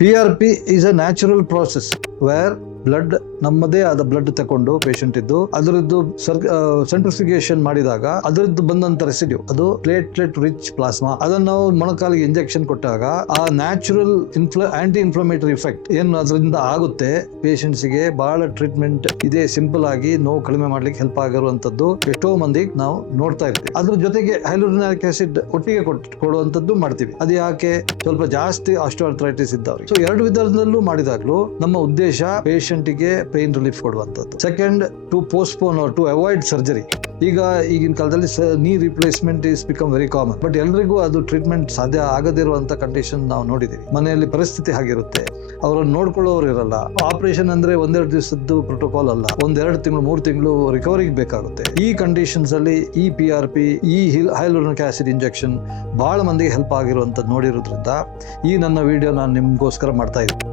PRP is a natural process where blood ನಮ್ಮದೇ ಆದ blood ತಕೊಂಡು ಪೇಷಂಟ್ ಇದ್ದು ಅದರದ್ದು ಸೆಂಟ್ರಿಫಿಕೇಶನ್ ಮಾಡಿದಾಗ ಅದರದ್ದು ಬಂದಂತ ರೆಸಿಡ್ಯೂ ಅದು ಪ್ಲೇಟ್ಲೆಟ್ ರಿಚ್ ಪ್ಲಾಸ್ಮಾ ಅದನ್ನು ನಾವು ಮೊಣಕಾಲಿಗೆ ಇಂಜೆಕ್ಷನ್ ಕೊಟ್ಟಾಗ ಆ ನ್ಯಾಚುರಲ್ ಆಂಟಿ ಇನ್ಫ್ಲಮೇಟರಿ ಇಫೆಕ್ಟ್ ಏನು ಅದರಿಂದ ಆಗುತ್ತೆ ಪೇಷಂಟ್ಸ್ ಗೆ ಬಹಳ ಟ್ರೀಟ್ಮೆಂಟ್ ಇದೆ ಸಿಂಪಲ್ ಆಗಿ ನೋವು ಕಡಿಮೆ ಮಾಡ್ಲಿಕ್ಕೆ ಹೆಲ್ಪ್ ಆಗಿರುವಂತದ್ದು ಎಷ್ಟೋ ಮಂದಿಗೆ ನಾವು ನೋಡ್ತಾ ಇರ್ತೀವಿ. ಅದ್ರ ಜೊತೆಗೆ ಹೈಲುರೋನಿಕ್ ಆಸಿಡ್ ಒಟ್ಟಿಗೆ ಕೊಡುವಂತದ್ದು ಮಾಡ್ತೀವಿ. ಅದು ಯಾಕೆ ಸ್ವಲ್ಪ ಜಾಸ್ತಿ ಆಸ್ಟಿಯೋಆರ್ಥರೈಟಿಸ್ ಇದ್ದವ್ರಿಗೆ. ಸೊ ಎರಡು ವಿಧಾನದಲ್ಲೂ ಮಾಡಿದಾಗ್ಲೂ ನಮ್ಮ ಉದ್ದೇಶ ಪೇಷಂಟ್ ಗೆ ಪೇನ್ ರಿಲೀಫ್ ಕೊಡುವಂತದ್ದು. Second, to postpone or to avoid surgery. ಈಗಿನ ಕಾಲದಲ್ಲಿ knee replacement is become very common. But ಎಲ್ರಿಗೂ ಅದು ಟ್ರೀಟ್ಮೆಂಟ್ ಸಾಧ್ಯ ಆಗದಿರುವಂತ ಕಂಡೀಷನ್ ನಾವು ನೋಡಿದೀವಿ. ಮನೆಯಲ್ಲಿ ಪರಿಸ್ಥಿತಿ ಹಾಗಿರುತ್ತೆ, ಅವರನ್ನು ನೋಡ್ಕೊಳ್ಳೋರು ಇರಲ್ಲ. ಆಪರೇಷನ್ ಅಂದ್ರೆ ಒಂದೆರಡು ದಿವಸದ್ದು ಪ್ರೋಟೋಕಾಲ್ ಅಲ್ಲ, 1-2 ತಿಂಗಳು 3 ತಿಂಗಳು ರಿಕವರಿಗೆ ಬೇಕಾಗುತ್ತೆ. ಈ ಕಂಡೀಷನ್ಸ್ ಅಲ್ಲಿ ಈ PRP, ಈ ಹೈಲುರೋನಿಕ್ ಆಸಿಡ್ ಇಂಜೆಕ್ಷನ್ ಬಹಳ ಮಂದಿಗೆ ಹೆಲ್ಪ್ ಆಗಿರುವಂತದ್ದು ನೋಡಿರೋದ್ರಿಂದ ಈ ನನ್ನ ವಿಡಿಯೋ ನಾನು ನಿಮ್ಗೋಸ್ಕರ ಮಾಡ್ತಾ ಇದ್ದೀನಿ.